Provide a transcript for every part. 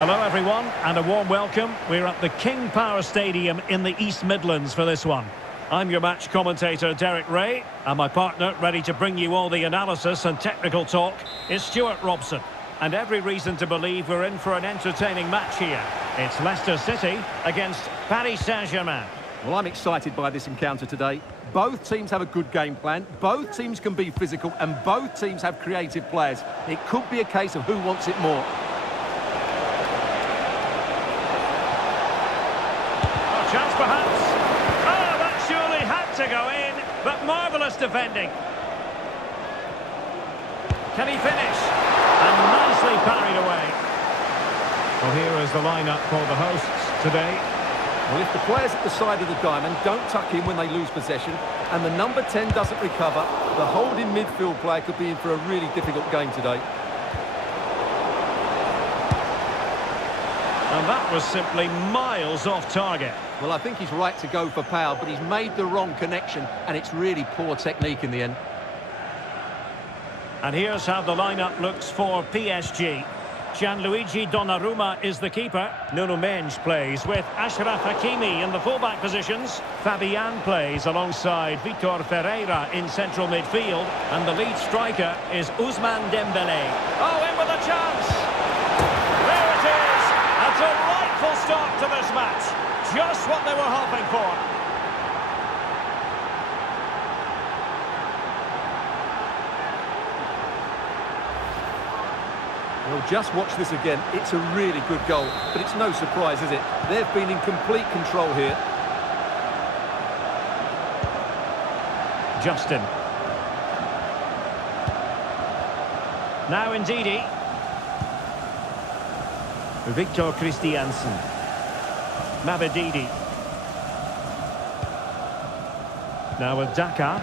Hello everyone and a warm welcome. We're at the King Power Stadium in the East Midlands for this one. I'm your match commentator Derek Ray, and my partner ready to bring you all the analysis and technical talk is Stuart Robson. And every reason to believe we're in for an entertaining match here. It's Leicester City against Paris Saint-Germain. Well, I'm excited by this encounter today. Both teams have a good game plan, both teams can be physical, and both teams have creative players. It could be a case of who wants it more. Chance perhaps. Oh, that surely had to go in, but marvellous defending. Can he finish? And nicely parried away. Well, here is the lineup for the hosts today. Well, if the players at the side of the diamond don't tuck in when they lose possession, and the number 10 doesn't recover, the holding midfield player could be in for a really difficult game today. And that was simply miles off target. Well, I think he's right to go for power, but he's made the wrong connection, and it's really poor technique in the end. And here's how the lineup looks for PSG. Gianluigi Donnarumma is the keeper. Nuno Mendes plays with Achraf Hakimi in the fullback positions. Fabian plays alongside Vitor Ferreira in central midfield. And the lead striker is Ousmane Dembélé. Oh, in with a chance! There it is! A delightful start to this match. Just what they were hoping for. Well, just watch this again. It's a really good goal, but it's no surprise, is it? They've been in complete control here. Justin. Now Ndidi. Victor Christiansen. Mabedidi. Now with Daka.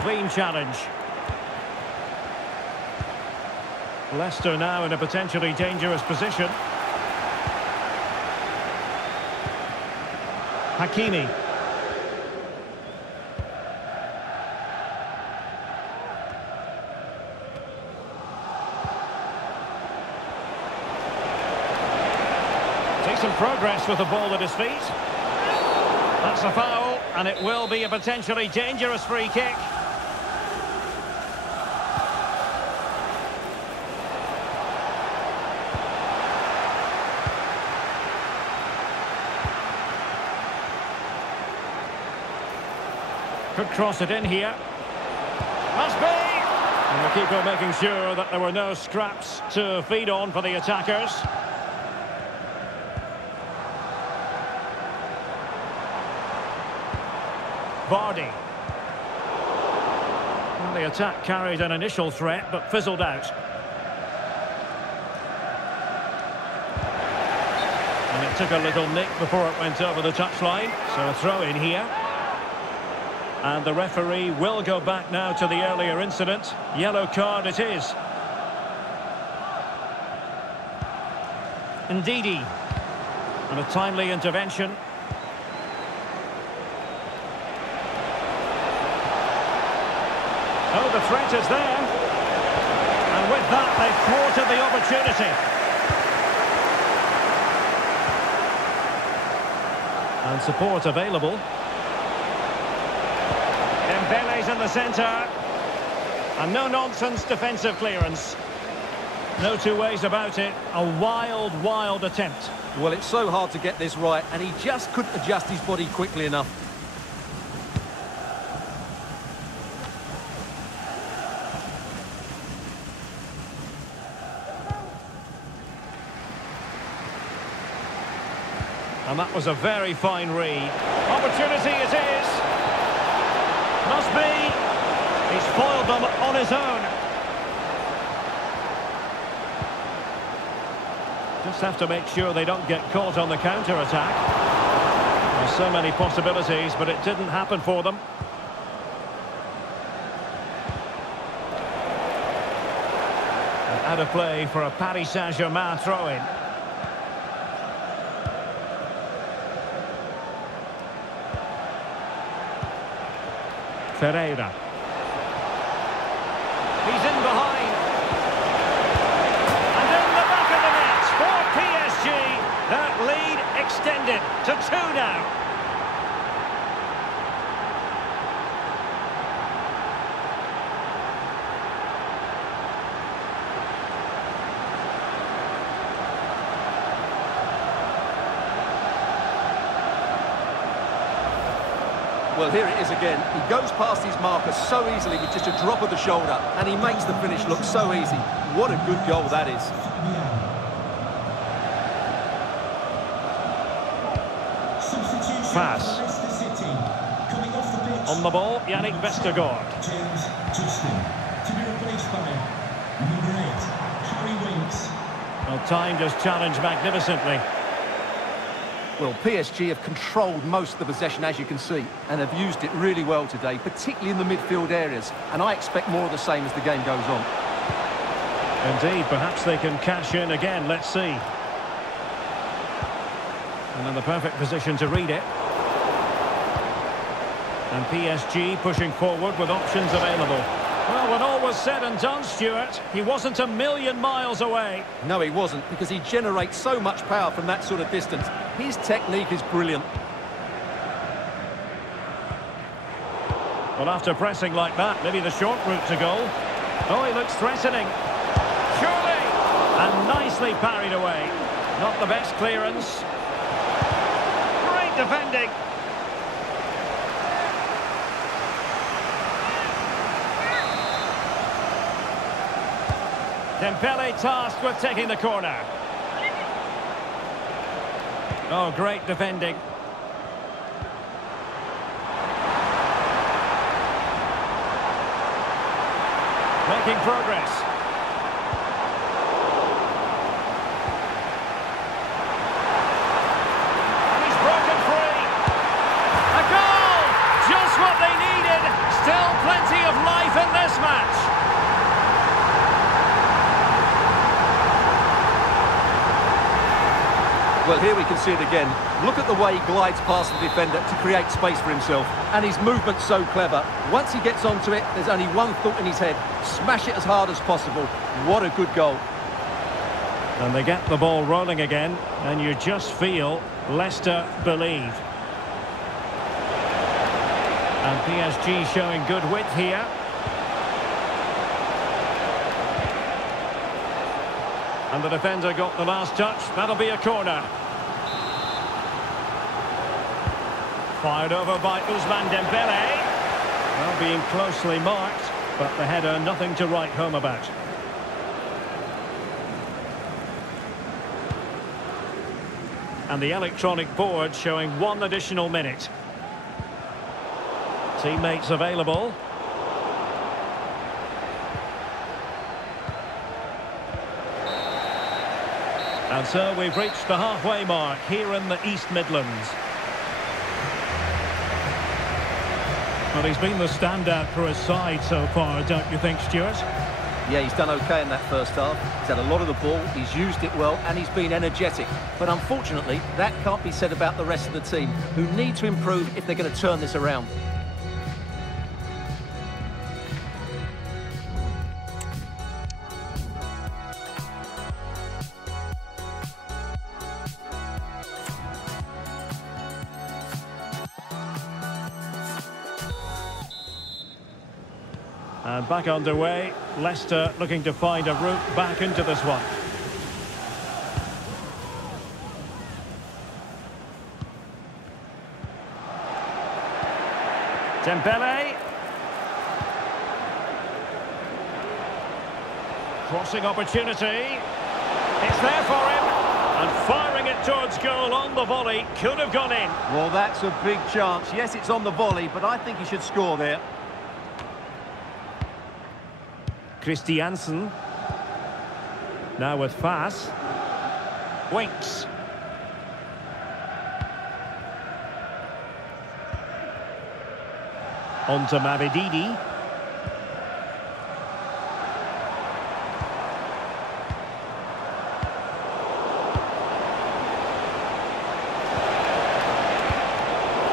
Clean challenge. Leicester now in a potentially dangerous position. Hakimi. Decent progress with the ball at his feet. That's a foul, and it will be a potentially dangerous free kick. Could cross it in here. Must be! And the keeper making sure that there were no scraps to feed on for the attackers. Vardy. Well, the attack carried an initial threat, but fizzled out. And it took a little nick before it went over the touchline, so a throw in here. And the referee will go back now to the earlier incident. Yellow card it is. Ndidi. And a timely intervention. Oh, the threat is there. And with that, they've thwarted the opportunity. And support available. Dembele's in the centre. And no-nonsense defensive clearance. No two ways about it. A wild, wild attempt. Well, it's so hard to get this right, and he just couldn't adjust his body quickly enough. And that was a very fine read. Opportunity it is. Must be. He's foiled them on his own. Just have to make sure they don't get caught on the counter-attack. There's so many possibilities, but it didn't happen for them. And out of play for a Paris Saint-Germain throw-in. Ferreira. He's in behind. And in the back of the net for PSG. To 2 now. Well, here it is again. He goes past his marker so easily with just a drop of the shoulder, and he makes the finish look so easy. What a good goal that is. Pass. On the ball, Yannick Vestergaard. James Justin, to be replaced by number 8, Harry Winks. Well, timed his challenge magnificently. Well, PSG have controlled most of the possession, as you can see, and have used it really well today, particularly in the midfield areas. And I expect more of the same as the game goes on. Indeed, perhaps they can cash in again. Let's see. And in the perfect position to read it. And PSG pushing forward with options available. Well, when all was said and done, Stuart, he wasn't a million miles away. No, he wasn't, because he generates so much power from that sort of distance. His technique is brilliant. Well, after pressing like that, maybe the short route to goal. Oh, he looks threatening. Surely! And nicely parried away. Not the best clearance. Great defending. Dembele tasked with taking the corner. Oh, great defending. Making progress. And he's broken free. A goal! Just what they needed. Still plenty of life in this match. Well, here we can see it again. Look at the way he glides past the defender to create space for himself. And his movement's so clever. Once he gets onto it, there's only one thought in his head. Smash it as hard as possible. What a good goal. And they get the ball rolling again. And you just feel Leicester believe. And PSG showing good width here. And the defender got the last touch. That'll be a corner. Fired over by Ousmane Dembele. Well, being closely marked, but the header nothing to write home about. And the electronic board showing 1 additional minute. Teammates available. And so we've reached the halfway mark here in the East Midlands. Well, he's been the standout for his side so far, don't you think, Stuart? Yeah, he's done OK in that first half. He's had a lot of the ball, he's used it well, and he's been energetic. But unfortunately, that can't be said about the rest of the team, who need to improve if they're going to turn this around. And back underway, Leicester looking to find a route back into this one. Dembele. Crossing opportunity. It's there for him. And firing it towards goal on the volley. Could have gone in. Well, that's a big chance. Yes, it's on the volley, but I think he should score there. Christiansen. Now with Fass. Winks. On to Mavididi.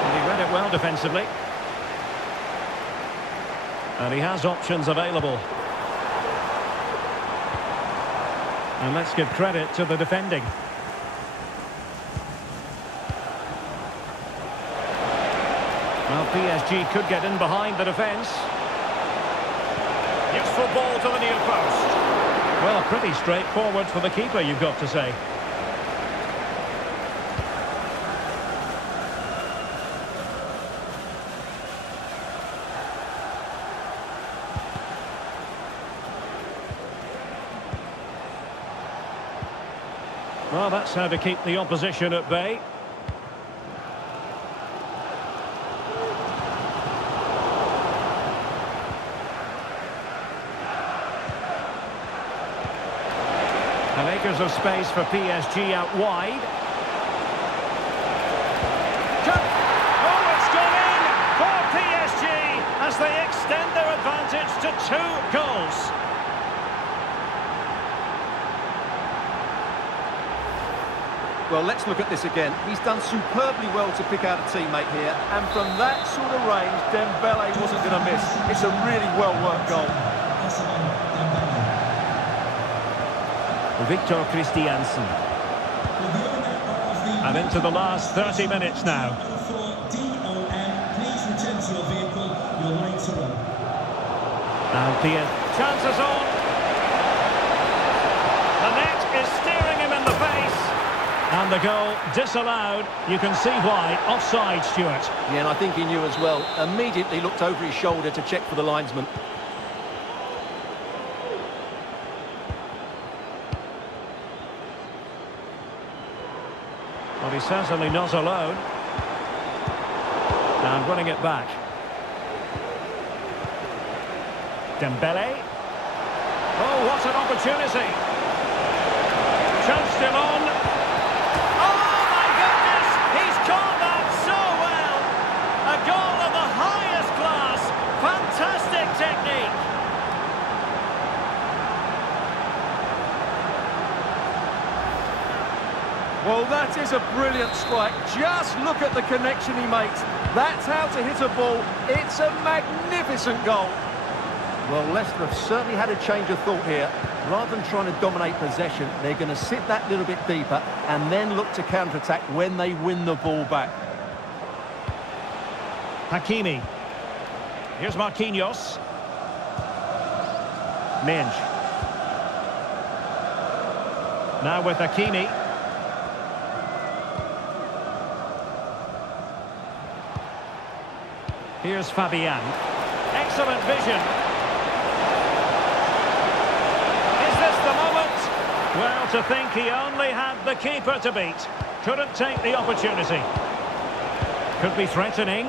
And he read it well defensively. And he has options available. And let's give credit to the defending. Well, PSG could get in behind the defence. Useful ball to the near post. Well, pretty straightforward for the keeper, you've got to say. Well, that's how to keep the opposition at bay. And acres of space for PSG out wide. Oh, it's gone in for PSG as they extend their advantage to 2 goals. Well, let's look at this again. He's done superbly well to pick out a teammate here, and from that sort of range, Dembele wasn't going to miss. It's a really well-worked goal. Victor Christiansen. And into the last 30 minutes now. Now Pierre, chances on. The net is staring him in the face. And the goal disallowed. You can see why. Offside, Stuart. Yeah, and I think he knew as well. Immediately looked over his shoulder to check for the linesman. Well, he's certainly not alone. And winning it back. Dembele. Oh, what an opportunity. Chance still on. Oh, my goodness! He's caught that so well. A goal of the highest class. Fantastic technique. Well, that is a brilliant strike. Just look at the connection he makes. That's how to hit a ball. It's a magnificent goal. Well, Leicester have certainly had a change of thought here. Rather than trying to dominate possession, they're going to sit that little bit deeper and then look to counter-attack when they win the ball back. Hakimi. Here's Marquinhos. Menj. Now with Hakimi. Here's Fabian. Excellent vision. Is this the moment? Well, to think he only had the keeper to beat. Couldn't take the opportunity. Could be threatening.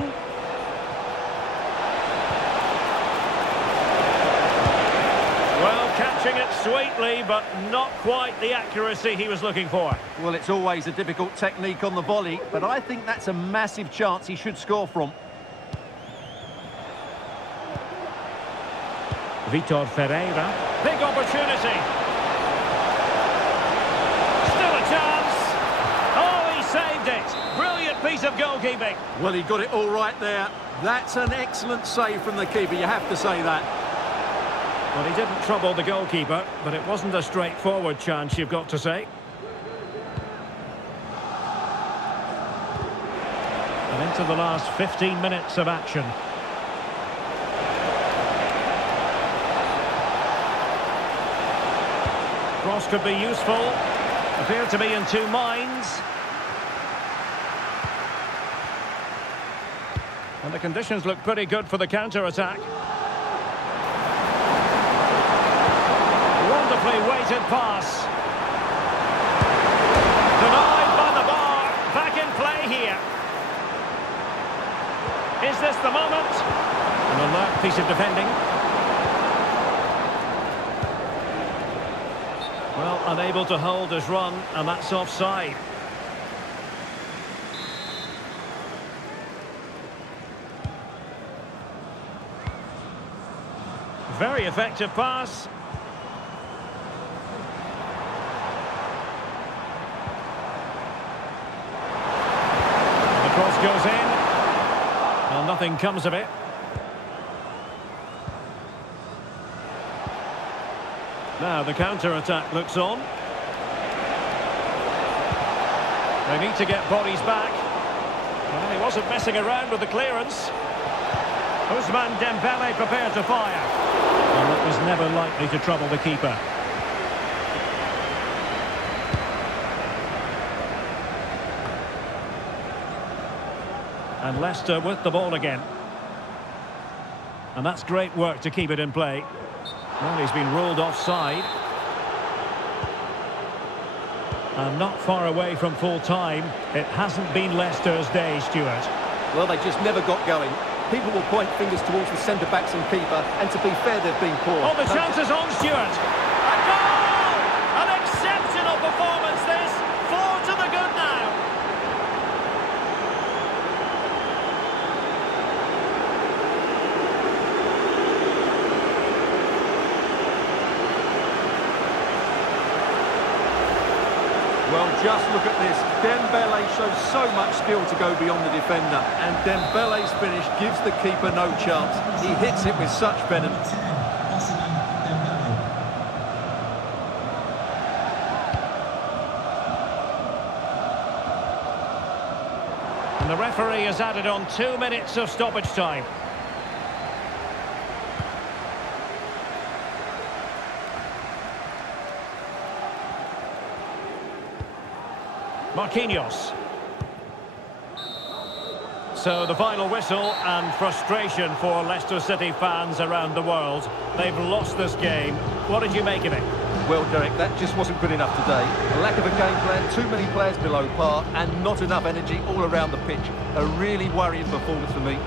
Well, catching it sweetly, but not quite the accuracy he was looking for. Well, it's always a difficult technique on the volley, but I think that's a massive chance he should score from. Vitor Ferreira. Big opportunity. Still a chance. Oh, he saved it. Brilliant piece of goalkeeping. Well, he got it all right there. That's an excellent save from the keeper, you have to say that. Well, he didn't trouble the goalkeeper, but it wasn't a straightforward chance, you've got to say. And into the last 15 minutes of action. Cross could be useful. Appear to be in 2 minds. And the conditions look pretty good for the counter-attack. Wonderfully weighted pass. Denied by the bar. Back in play here. Is this the moment? An alert piece of defending. Well, unable to hold his run, and that's offside. Very effective pass. The cross goes in. Well, nothing comes of it. Now the counter-attack looks on. They need to get bodies back. Well, he wasn't messing around with the clearance. Ousmane Dembele prepared to fire. And it was never likely to trouble the keeper. And Leicester with the ball again. And that's great work to keep it in play. Well, he's been ruled offside. And not far away from full time. It hasn't been Leicester's day, Stuart. Well, they just never got going. People will point fingers towards the centre-backs and keeper, and to be fair, they've been poor. Oh, the chance is on, Stuart. A goal! An exceptional performance, this. 4 to the good now. Well, just look at this. Dembele shows so much skill to go beyond the defender, and Dembele's finish gives the keeper no chance. He hits it with such venom. 10, Ousmane Dembele. And the referee has added on 2 minutes of stoppage time. Marquinhos. So the final whistle, and frustration for Leicester City fans around the world. They've lost this game. What did you make of it? Well, Derek, that just wasn't good enough today. A lack of a game plan, too many players below par, and not enough energy all around the pitch. A really worrying performance for me.